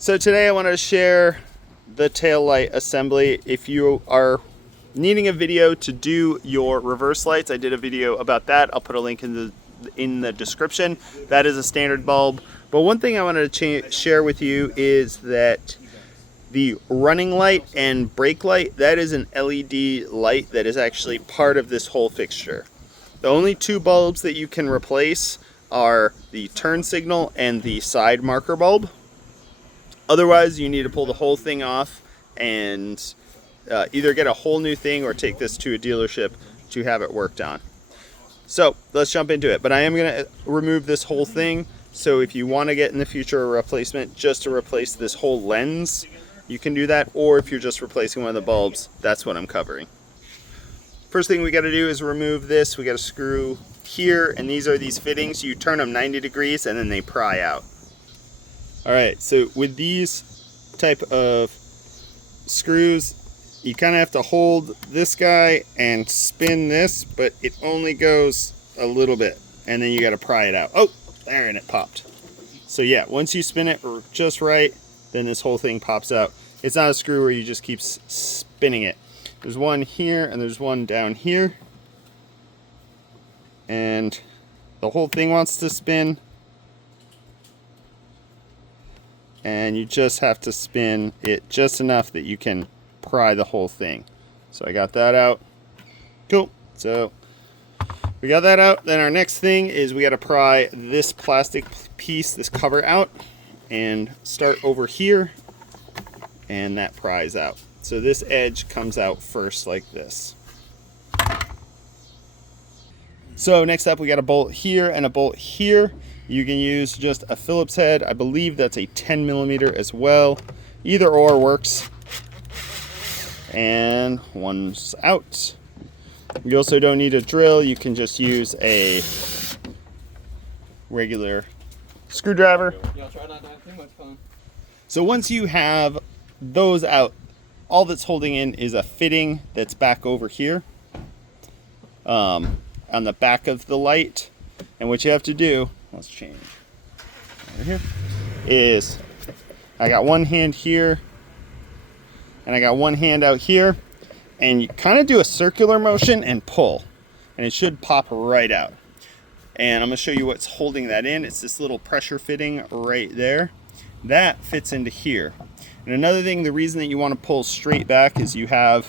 So today I wanted to share the tail light assembly. If you are needing a video to do your reverse lights, I did a video about that. I'll put a link in the description. That is a standard bulb. But one thing I wanted to share with you is that the running light and brake light, that is an LED light that is actually part of this whole fixture. The only two bulbs that you can replace are the turn signal and the side marker bulb. Otherwise, you need to pull the whole thing off and either get a whole new thing or take this to a dealership to have it worked on. So let's jump into it. But I am going to remove this whole thing. So if you want to get in the future a replacement just to replace this whole lens, you can do that. Or if you're just replacing one of the bulbs, that's what I'm covering. First thing we got to do is remove this. We got to screw here, and these are these fittings. You turn them 90 degrees and then they pry out. All right, so with these type of screws, you kind of have to hold this guy and spin this, but it only goes a little bit, and then you got to pry it out. Oh, there, and it popped. So yeah, once you spin it just right, then this whole thing pops out. It's not a screw where you just keep spinning it. There's one here, and there's one down here, and the whole thing wants to spin. And you just have to spin it just enough that you can pry the whole thing. So I got that out. Cool. So we got that out. Then our next thing is we got to pry this plastic piece, this cover out, and start over here, and that pries out. So this edge comes out first like this. So next up, we got a bolt here and a bolt here. You can use just a Phillips head. I believe that's a 10 millimeter as well. Either or works. And one's out. You also don't need a drill. You can just use a regular screwdriver. So once you have those out, all that's holding in is a fitting that's back over here on the back of the light. And what you have to do, let's change over here, is I got one hand here and I got one hand out here, and you kind of do a circular motion and pull, and it should pop right out. And I'm going to show you what's holding that in. It's this little pressure fitting right there that fits into here. And another thing, the reason that you want to pull straight back is you have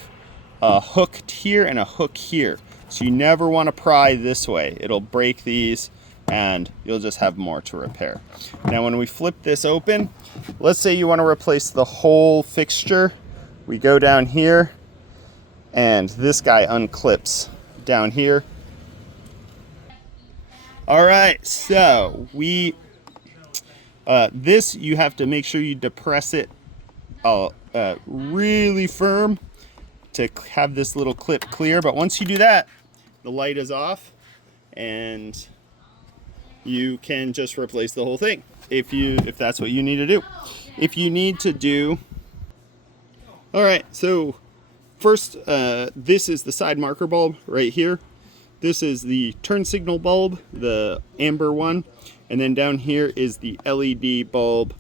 a hook here and a hook here, so you never want to pry this way. It'll break these and you'll just have more to repair. Now when we flip this open, let's say you want to replace the whole fixture. We go down here and this guy unclips down here. All right, so this, you have to make sure you depress it really firm to have this little clip clear. But once you do that, the light is off and you can just replace the whole thing if that's what you need to do. If you need to do, all right, so first, this is the side marker bulb right here. This is the turn signal bulb, the amber one, and then down here is the LED bulb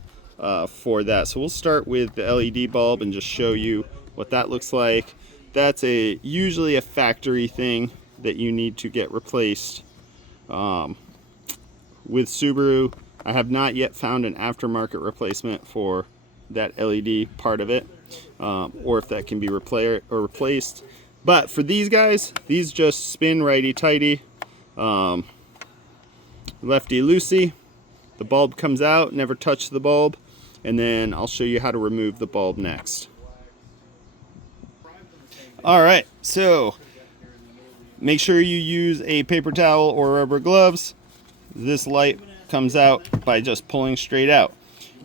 for that. So we'll start with the LED bulb and just show you what that looks like. That's usually a factory thing that you need to get replaced. With Subaru, I have not yet found an aftermarket replacement for that LED part of it, or if that can be replaced. But for these guys, these just spin righty-tighty, lefty-loosey. The bulb comes out, never touch the bulb, and then I'll show you how to remove the bulb next. All right, so make sure you use a paper towel or rubber gloves. This light comes out by just pulling straight out.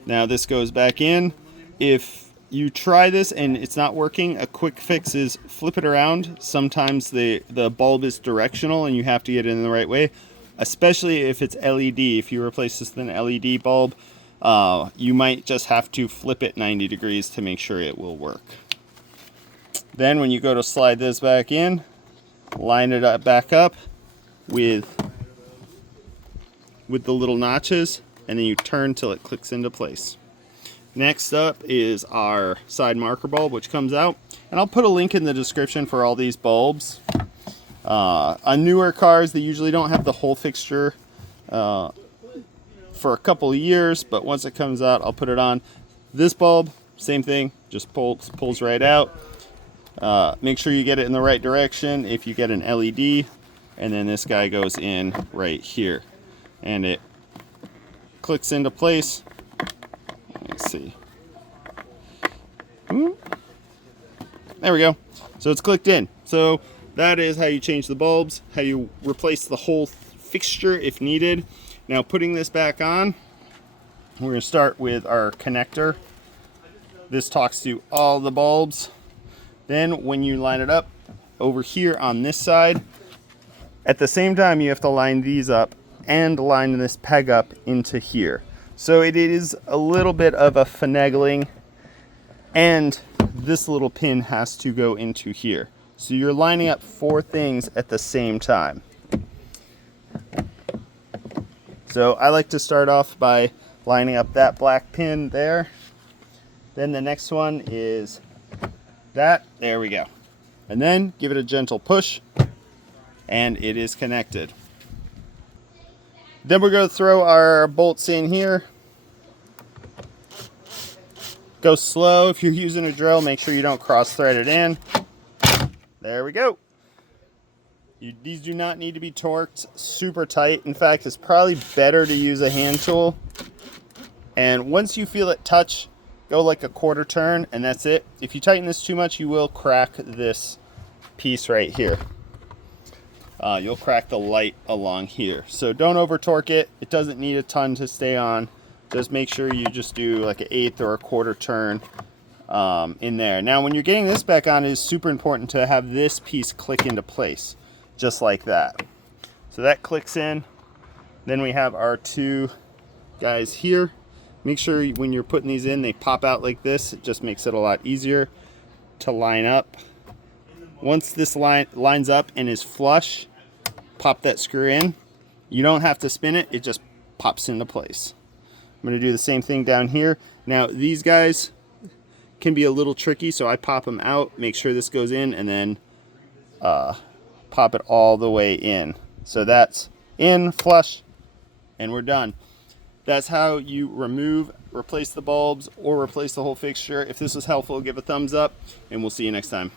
Now this goes back in. If you try this and it's not working, a quick fix is flip it around. Sometimes the bulb is directional and you have to get it in the right way, especially if it's LED. If you replace this with an LED bulb, you might just have to flip it 90 degrees to make sure it will work. Then when you go to slide this back in, line it up back up with the little notches, and then you turn till it clicks into place. Next up is our side marker bulb, which comes out, and I'll put a link in the description for all these bulbs. On newer cars, they usually don't have the whole fixture for a couple of years, but once it comes out, I'll put it on. This bulb, same thing, just pulls right out. Make sure you get it in the right direction if you get an LED, and then this guy goes in right here, and it clicks into place. Let's see. There we go. So it's clicked in. So that is how you change the bulbs, how you replace the whole fixture if needed. Now putting this back on, we're going to start with our connector. This talks to all the bulbs. Then when you line it up over here on this side, at the same time you have to line these up and line this peg up into here. So it is a little bit of a finagling, and this little pin has to go into here. So you're lining up 4 things at the same time. So I like to start off by lining up that black pin there. Then the next one is that. There we go. And then give it a gentle push, and it is connected. Then we're going to throw our bolts in here. Go slow. If you're using a drill, make sure you don't cross thread it in. There we go. These do not need to be torqued super tight. In fact, it's probably better to use a hand tool. And once you feel it touch, go like a 1/4 turn, and that's it. If you tighten this too much, you will crack this piece right here. You'll crack the light along here. So don't over torque it. It doesn't need a ton to stay on. Just make sure you just do like an 1/8 or a 1/4 turn in there. Now when you're getting this back on, it is super important to have this piece click into place, just like that. So that clicks in. Then we have our 2 guys here. Make sure when you're putting these in, they pop out like this. It just makes it a lot easier to line up. Once this lines up and is flush, pop that screw in. You don't have to spin it, it just pops into place. I'm going to do the same thing down here. Now these guys can be a little tricky, so I pop them out, make sure this goes in, and then pop it all the way in. So that's in, flush, and we're done. That's how you replace the bulbs, or replace the whole fixture. If this was helpful, give a thumbs up, and we'll see you next time.